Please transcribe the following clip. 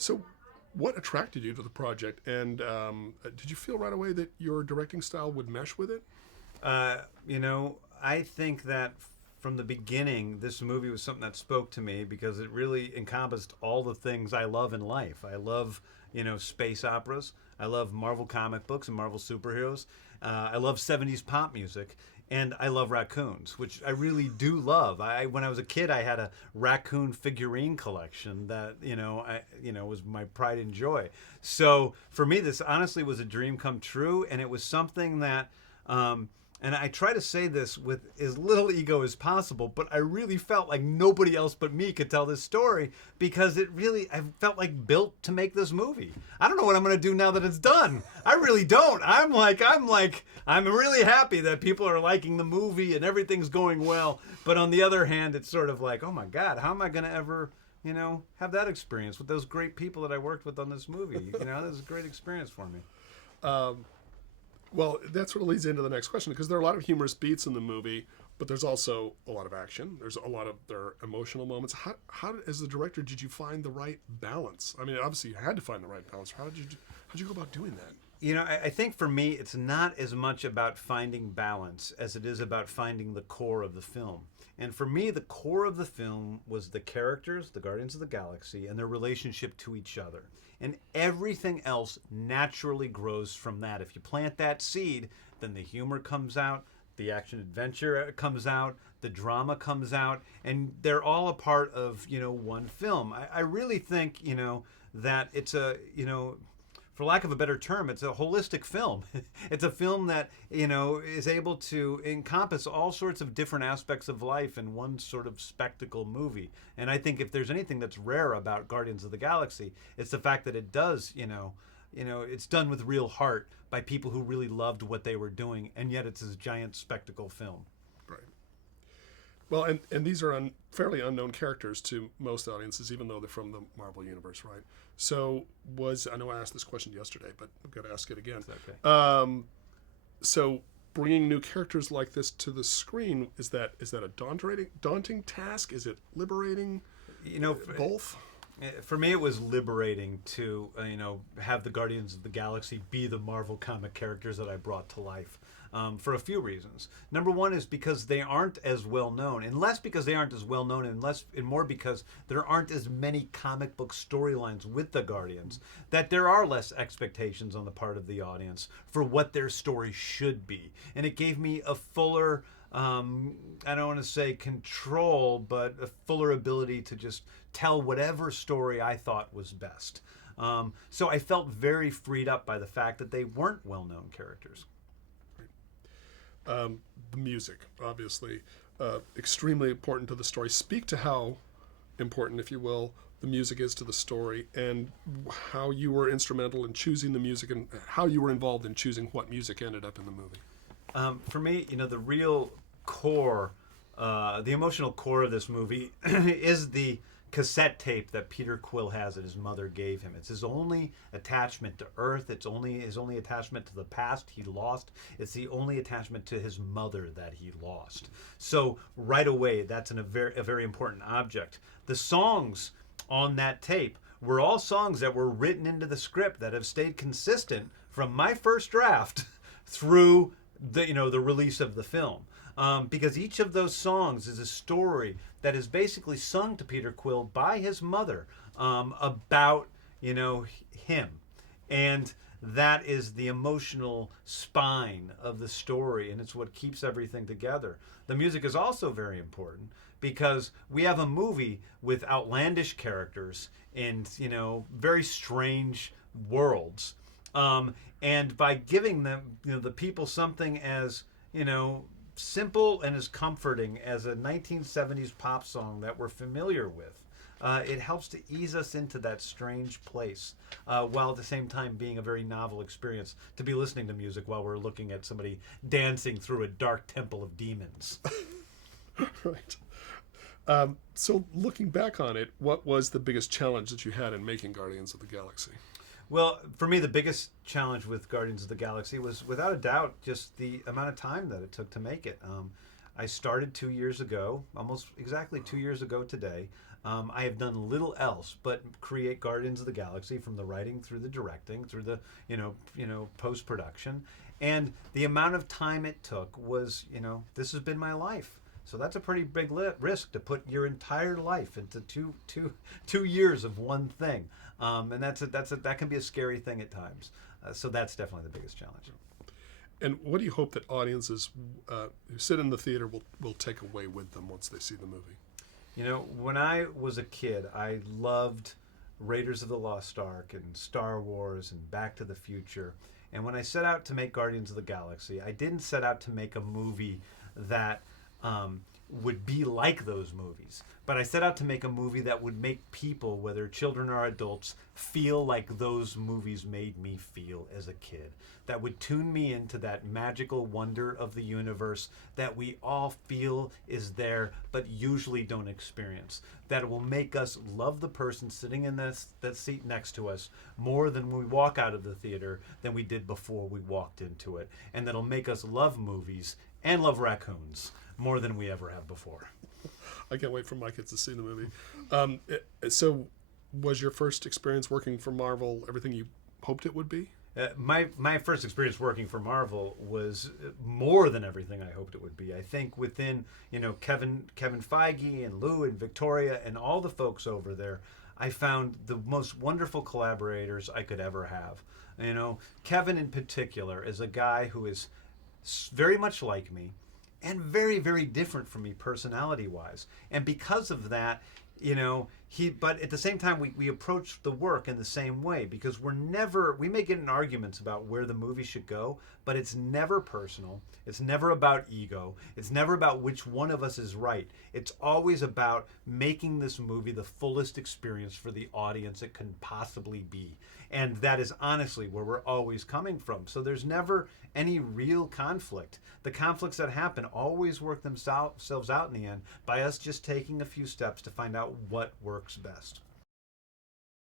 So, what attracted you to the project, and did you feel right away that your directing style would mesh with it? I think that from the beginning, this movie was something that spoke to me because it really encompassed all the things I love in life. I love, space operas. I love Marvel comic books and Marvel superheroes. I love 70s pop music. And I love raccoons, which I really do love. When I was a kid, I had a raccoon figurine collection that was my pride and joy. So for me, this honestly was a dream come true, and it was something that and I try to say this with as little ego as possible, but I really felt like nobody else but me could tell this story because I felt like built to make this movie. I don't know what I'm going to do now that it's done. I really don't. I'm really happy that people are liking the movie and everything's going well. But on the other hand, it's sort of like, oh my God, how am I going to ever, have that experience with those great people that I worked with on this movie? This is a great experience for me. Well, that sort of leads into the next question because there are a lot of humorous beats in the movie, but there's also a lot of action. There's a lot of their emotional moments. How as the director, did you find the right balance? I mean, obviously you had to find the right balance. How'd you go about doing that? I think for me, it's not as much about finding balance as it is about finding the core of the film. And for me, the core of the film was the characters, the Guardians of the Galaxy, and their relationship to each other. And everything else naturally grows from that. If you plant that seed, then the humor comes out, the action adventure comes out, the drama comes out, and they're all a part of, one film. I really think, that it's for lack of a better term, it's a holistic film. It's a film that, is able to encompass all sorts of different aspects of life in one sort of spectacle movie. And I think if there's anything that's rare about Guardians of the Galaxy, it's the fact that it does, it's done with real heart by people who really loved what they were doing, and yet it's this giant spectacle film. Right. Well, and these are fairly unknown characters to most audiences, even though they're from the Marvel Universe, right? So I know I asked this question yesterday, but I've got to ask it again. Okay. So bringing new characters like this to the screen, is that a daunting task? Is it liberating? Both? For me, it was liberating to, have the Guardians of the Galaxy be the Marvel comic characters that I brought to life. For a few reasons. Number one is because they aren't as well known, and less because they aren't as well known, and more because there aren't as many comic book storylines with the Guardians, that there are less expectations on the part of the audience for what their story should be. And it gave me a fuller, I don't want to say control, but a fuller ability to just tell whatever story I thought was best. So I felt very freed up by the fact that they weren't well-known characters. The music, obviously, extremely important to the story. Speak to how important, if you will, the music is to the story, and how you were instrumental in choosing the music, and how you were involved in choosing what music ended up in the movie. For me, the real core, the emotional core of this movie is the cassette tape that Peter Quill has that his mother gave him. It's his only attachment to Earth. It's his only attachment to the past he lost. It's the only attachment to his mother that he lost. So right away, that's a very important object. The songs on that tape were all songs that were written into the script that have stayed consistent from my first draft through the release of the film. Because each of those songs is a story that is basically sung to Peter Quill by his mother about, him. And that is the emotional spine of the story, and it's what keeps everything together. The music is also very important because we have a movie with outlandish characters and, very strange worlds. And by giving them, the people something as, simple and as comforting as a 1970s pop song that we're familiar with, it helps to ease us into that strange place, while at the same time being a very novel experience to be listening to music while we're looking at somebody dancing through a dark temple of demons. Right. So looking back on it, what was the biggest challenge that you had in making Guardians of the Galaxy? Well, for me, the biggest challenge with Guardians of the Galaxy was, without a doubt, just the amount of time that it took to make it. I started 2 years ago, almost exactly 2 years ago today. I have done little else but create Guardians of the Galaxy, from the writing through the directing through the post production, and the amount of time it took was, this has been my life. So that's a pretty big risk, to put your entire life into two years of one thing, and that can be a scary thing at times. So that's definitely the biggest challenge. And what do you hope that audiences who sit in the theater will take away with them once they see the movie? When I was a kid, I loved Raiders of the Lost Ark and Star Wars and Back to the Future. And when I set out to make Guardians of the Galaxy, I didn't set out to make a movie that would be like those movies. But I set out to make a movie that would make people, whether children or adults, feel like those movies made me feel as a kid. That would tune me into that magical wonder of the universe that we all feel is there, but usually don't experience. That will make us love the person sitting in that seat next to us more than when we walk out of the theater than we did before we walked into it. And that'll make us love movies and love raccoons more than we ever have before. I can't wait for my kids to see the movie. So was your first experience working for Marvel everything you hoped it would be? My first experience working for Marvel was more than everything I hoped it would be. I think within Kevin Feige and Lou and Victoria and all the folks over there, I found the most wonderful collaborators I could ever have. Kevin in particular is a guy who is very much like me and very, very different from me personality-wise. And because of that, but at the same time, we approach the work in the same way, because we may get in arguments about where the movie should go, but it's never personal. It's never about ego. It's never about which one of us is right. It's always about making this movie the fullest experience for the audience it can possibly be. And that is honestly where we're always coming from. So there's never any real conflict. The conflicts that happen always work themselves out in the end by us just taking a few steps to find out what works best.